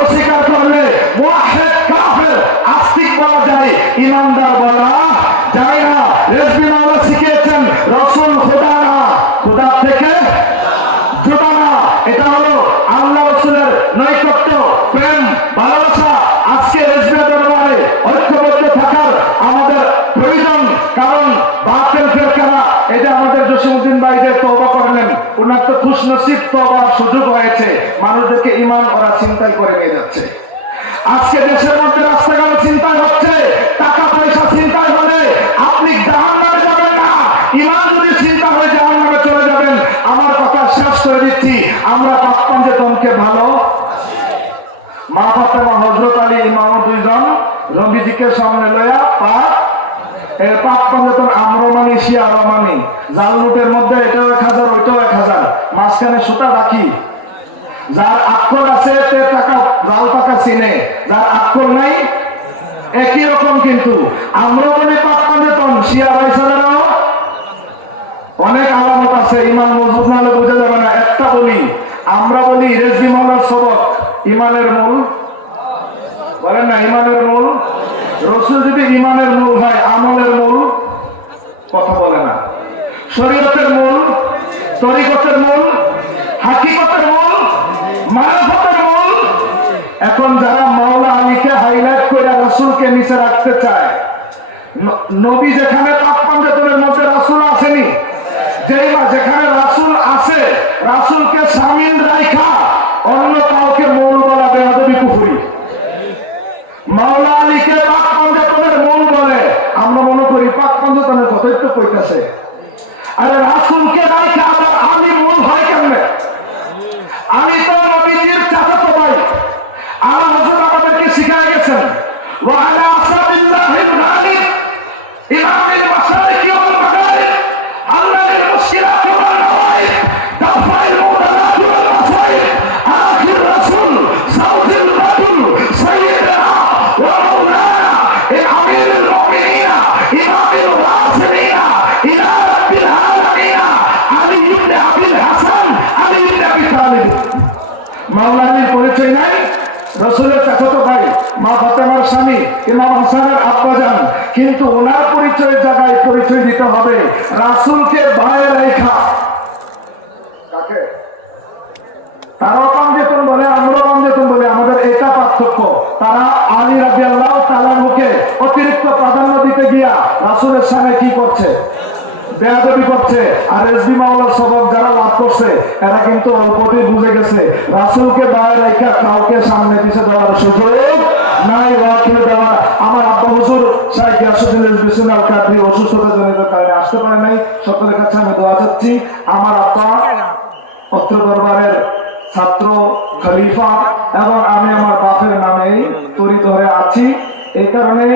অস্বীকার করলে মুওয়াহহিদ কাফের আস্তিক বলা যায়, ইমানদার বলা যায় না। রেজভী মাওলা শিখিয়েছেন রাসূল খোদা না, খোদা থেকে জুদা না। এটা হলো আল্লাহ রাসূলের নৈকট্য, প্রেম, ভালোবাসা। আজকে রেজভী দরবারে ঐক্যবদ্ধ থাকার আমাদের প্রয়োজন, কারণ বাতিল ফিরকারা এটা আমাদের জসিমউদ্দিন ভাইদের তওবা করলেন, ওনার তো খুশনসিব তওবার সুযোগ হয়েছে। মানুষদেরকে ঈমান ওরা চিন্তাই করে নিয়ে যাচ্ছে। আজকে দেশের মধ্যে রাস্তাঘাটে চিন্তাই হচ্ছে, টাকা পয়সা চিন্তাই হলে আপনি জাহান্নামে যাবেন না, ঈমান যদি চিন্তা হয়ে জাহান্নামে চলে যাবেন। আমার কথা শেষ করে দিচ্ছি, আমরা পাক পাঞ্জেতনকে ভালো মা ফাতেমা হযরত আলী ইমাম দুইজন নবীজিকে সামনে লয়া পাক পাঞ্জেতন আমরা মানি, শিয়ারা মানি। জাল নোটের মধ্যে এটাও 1000 ওইটাও 1000, মাঝখানে সুতা রাখি। যার আক্ষর আছে তে টাকা জাল টাকা চিনে, যার আক্ষর নাই একই রকম। কিন্তু আমরা বলি পাক পাঞ্জেতন, শিয়া ভাইসালারাও অনেক আলামত আছে, ইমান মজবুত না হলে বোঝা যাবে না। একটা বলি, আমরা বলি রেজভী মাওলার সবক ইমানের মূল, বলেন না ইমানের মূল। রাসূল যদি ইমানের মূল হয়, আমলের মূল কথা বলে না। শরীয়তের মূল, তরিকতের মূল, হাকিকতের মূল, মারফতের মূল। এখন যারা মাওলা আলীকে হাইলাইট করে রাসূলকে নিচে রাখতে চায়, নবী যেখানে পাক পাঞ্জেতনের মধ্যে রাসূল আসেনি, যেখানে রাসূল আছে রাসূলকে শামিল রাখা অন্য কাউকে মূল বলা বেয়াদবি কুফরি। মাওলা আলীকে পাক পাঞ্জেতনের মূল বলে, আমরা মনে করি পাক পাঞ্জেতনের কথাই তো কইতাছে। আরে রাসূলকে রাখা আবার আলী মূল হয় কেমনে? আলী তো নবীজির চাচাতো ভাই। আলা হযরত আমাদেরকে শিখায় গেছেন, ওয়া আলা আসাবিল্লাহিল গালিব ইমামিল মাশারিকি ওয়াল মাগারিব আল্লাহিল মুশকিলাত ওয়াল নওয়াইব তাফাইল মুদালাত ওয়াল মাসাইব আখির রাসূল সাউদুল বাতুল সাইয়্যিদনা ওয়া মাওলানা আমিরুল মুমিনিনা ইমামুল ওয়াসিলিনা ইলা রাব্বিল আলামিন আলী ইবনে আবিল হাসান আলী ইবনে আবি তালিব। মাওলা আলীর পরিচয় নাই, রাসূলের চাচাতো ভাই, মা ফাতেমার স্বামী, ইমাম হাসানের আব্বাজান। কিন্তু ওনার পরিচয়ের জায়গায় পরিচয় দিতে হবে রাসূলকে ভাইয়ের রেখা। কাকে তারা পাঞ্জেতন বলে, আমরা পাঞ্জেতন বলে, আমাদের এটা পার্থক্য। তারা আলী রাদিয়াল্লাহু তাআলা মুখে অতিরিক্ত প্রাধান্য দিতে গিয়া রাসূলের সামনে কি করছে? বেয়াদবি করছে। আর রেজভী মাওলার সবক যারা লাভ করছে এরা কিন্তু অল্পতেই বুঝে গেছে রাসূলকে বাইরে রেখে কাউকে সামনে পিছে দেওয়ার সুযোগ নাই। ওয়াকিল দেওয়া আমার আব্বা হুজুর শাইখ গিয়াসউদ্দিন রিজভী আল কাদরি অসুস্থতাজনিত কারণে আসতে পারে নাই। সকলের কাছে আমি দোয়া চাচ্ছি। আমার আব্বা অত্র দরবারের ছাত্র, খলিফা, এবং আমি আমার বাপের নামেই তরি ধরে আছি। এই কারণে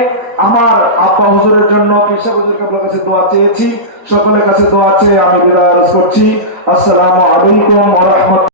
আমার আব্বা হুজুরের জন্য পিসা হুজুর আপনার কাছে দোয়া চেয়েছি। সকলের কাছে দোয়া চেয়ে আমি বিদায় করছি। আসসালামু আলাইকুম ওয়া রাহমাতুল্লাহ।